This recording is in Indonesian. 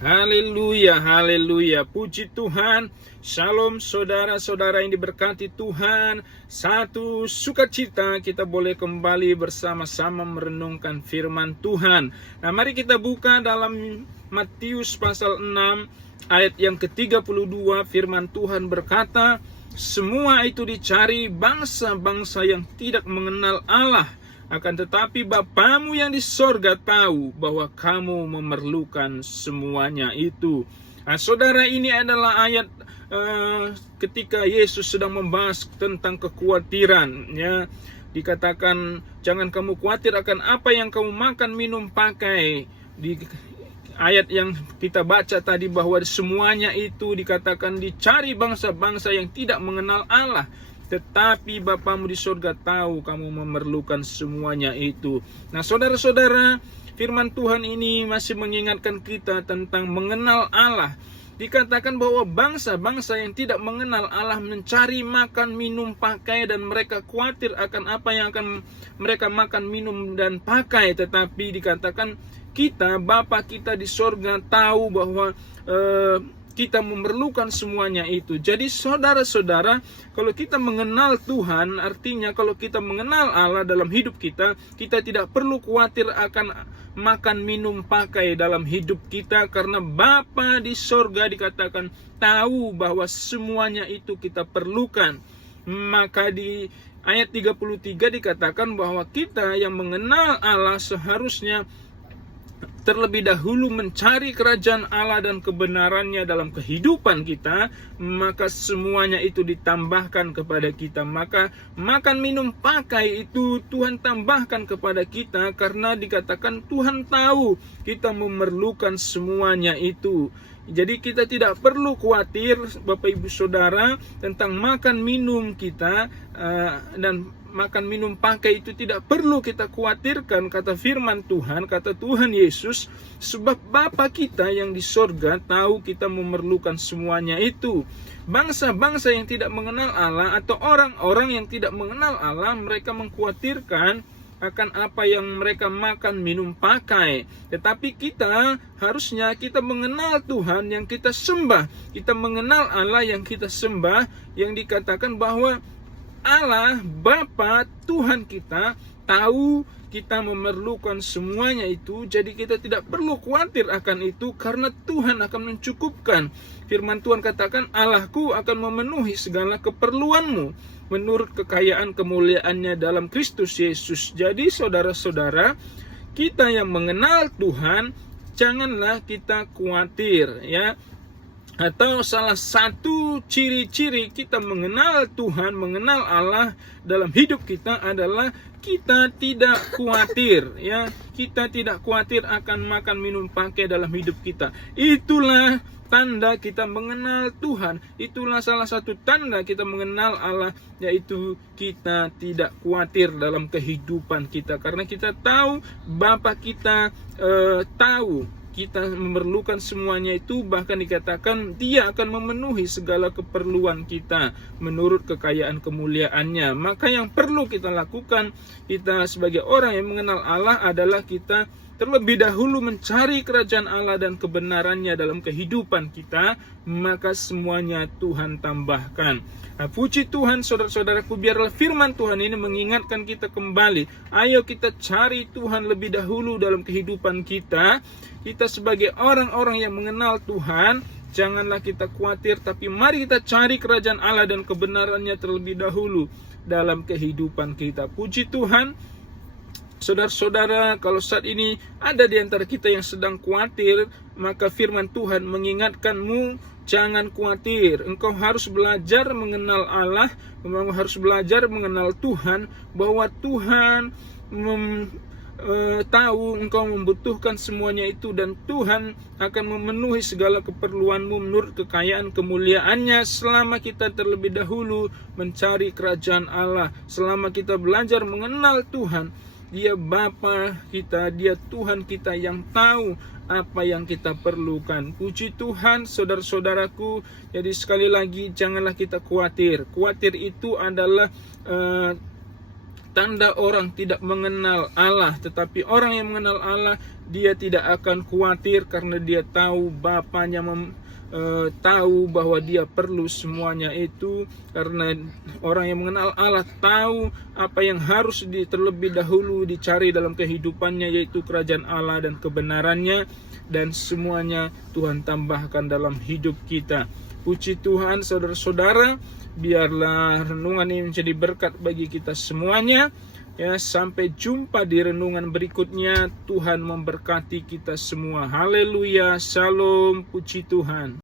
Haleluya, haleluya. Puji Tuhan. Shalom saudara-saudara yang diberkati Tuhan. Satu sukacita kita boleh kembali bersama-sama merenungkan firman Tuhan. Nah, mari kita buka dalam Matius pasal 6 ayat yang ke-32. Firman Tuhan berkata, semua itu dicari bangsa-bangsa yang tidak mengenal Allah. Akan tetapi Bapamu yang di sorga tahu bahwa kamu memerlukan semuanya itu. Nah, saudara, ini adalah ayat ketika Yesus sedang membahas tentang kekhawatiran. Ya, dikatakan jangan kamu khawatir akan apa yang kamu makan, minum, pakai. Di ayat yang kita baca tadi bahwa semuanya itu dikatakan dicari bangsa-bangsa yang tidak mengenal Allah. Tetapi Bapamu di surga tahu kamu memerlukan semuanya itu. Nah, saudara-saudara, firman Tuhan ini masih mengingatkan kita tentang mengenal Allah. Dikatakan bahwa bangsa-bangsa yang tidak mengenal Allah mencari makan, minum, pakai, dan mereka khawatir akan apa yang akan mereka makan, minum, dan pakai. Tetapi dikatakan kita, Bapa kita di surga tahu bahwa kita memerlukan semuanya itu. Jadi saudara-saudara, kalau kita mengenal Tuhan, artinya kalau kita mengenal Allah dalam hidup kita, kita tidak perlu khawatir akan makan, minum, pakai dalam hidup kita, karena Bapa di sorga dikatakan tahu bahwa semuanya itu kita perlukan. Maka di ayat 33 dikatakan bahwa kita yang mengenal Allah seharusnya terlebih dahulu mencari kerajaan Allah dan kebenarannya dalam kehidupan kita, maka semuanya itu ditambahkan kepada kita. Maka makan, minum, pakai itu Tuhan tambahkan kepada kita, karena dikatakan Tuhan tahu kita memerlukan semuanya itu. Jadi kita tidak perlu khawatir, Bapak Ibu Saudara, tentang makan minum kita, dan makan, minum, pakai itu tidak perlu kita khawatirkan, kata firman Tuhan, kata Tuhan Yesus, sebab Bapa kita yang di sorga tahu kita memerlukan semuanya itu. Bangsa-bangsa yang tidak mengenal Allah atau orang-orang yang tidak mengenal Allah, mereka mengkhawatirkan akan apa yang mereka makan, minum, pakai. Tetapi kita harusnya kita mengenal Tuhan yang kita sembah. Kita mengenal Allah yang kita sembah, yang dikatakan bahwa Allah, Bapa, Tuhan kita tahu kita memerlukan semuanya itu. Jadi kita tidak perlu khawatir akan itu, karena Tuhan akan mencukupkan. Firman Tuhan katakan, Allahku akan memenuhi segala keperluanmu menurut kekayaan kemuliaannya dalam Kristus Yesus. Jadi saudara-saudara, kita yang mengenal Tuhan, janganlah kita khawatir, ya. Atau salah satu ciri-ciri kita mengenal Tuhan, mengenal Allah dalam hidup kita adalah kita tidak khawatir, ya. Kita tidak khawatir akan makan, minum, pakai dalam hidup kita. Itulah tanda kita mengenal Tuhan. Itulah salah satu tanda kita mengenal Allah, yaitu kita tidak khawatir dalam kehidupan kita, karena kita tahu Bapa kita tahu kita memerlukan semuanya itu. Bahkan dikatakan Dia akan memenuhi segala keperluan kita menurut kekayaan kemuliaannya. Maka yang perlu kita lakukan, kita sebagai orang yang mengenal Allah, adalah kita terlebih dahulu mencari kerajaan Allah dan kebenarannya dalam kehidupan kita, maka semuanya Tuhan tambahkan. Nah, puji Tuhan, saudara-saudaraku, biarlah firman Tuhan ini mengingatkan kita kembali. Ayo kita cari Tuhan lebih dahulu dalam kehidupan kita. Kita sebagai orang-orang yang mengenal Tuhan, janganlah kita khawatir, tapi mari kita cari kerajaan Allah dan kebenarannya terlebih dahulu dalam kehidupan kita. Puji Tuhan. Saudara-saudara, kalau saat ini ada di antara kita yang sedang khawatir, maka firman Tuhan mengingatkanmu, jangan khawatir. Engkau harus belajar mengenal Allah, engkau harus belajar mengenal Tuhan, bahwa Tuhan tahu engkau membutuhkan semuanya itu, dan Tuhan akan memenuhi segala keperluanmu menurut kekayaan kemuliaannya selama kita terlebih dahulu mencari kerajaan Allah, selama kita belajar mengenal Tuhan. Dia Bapa kita, Dia Tuhan kita yang tahu apa yang kita perlukan. Puji Tuhan, saudara-saudaraku. Jadi sekali lagi, janganlah kita khawatir. Khawatir itu adalah tanda orang tidak mengenal Allah. Tetapi orang yang mengenal Allah, dia tidak akan khawatir karena dia tahu Bapanya tahu bahwa dia perlu semuanya itu. Karena orang yang mengenal Allah tahu apa yang harus terlebih dahulu dicari dalam kehidupannya, yaitu kerajaan Allah dan kebenarannya, dan semuanya Tuhan tambahkan dalam hidup kita. Puji Tuhan, saudara-saudara, biarlah renungan ini menjadi berkat bagi kita semuanya. Ya, sampai jumpa di renungan berikutnya. Tuhan memberkati kita semua. Haleluya, shalom, puji Tuhan.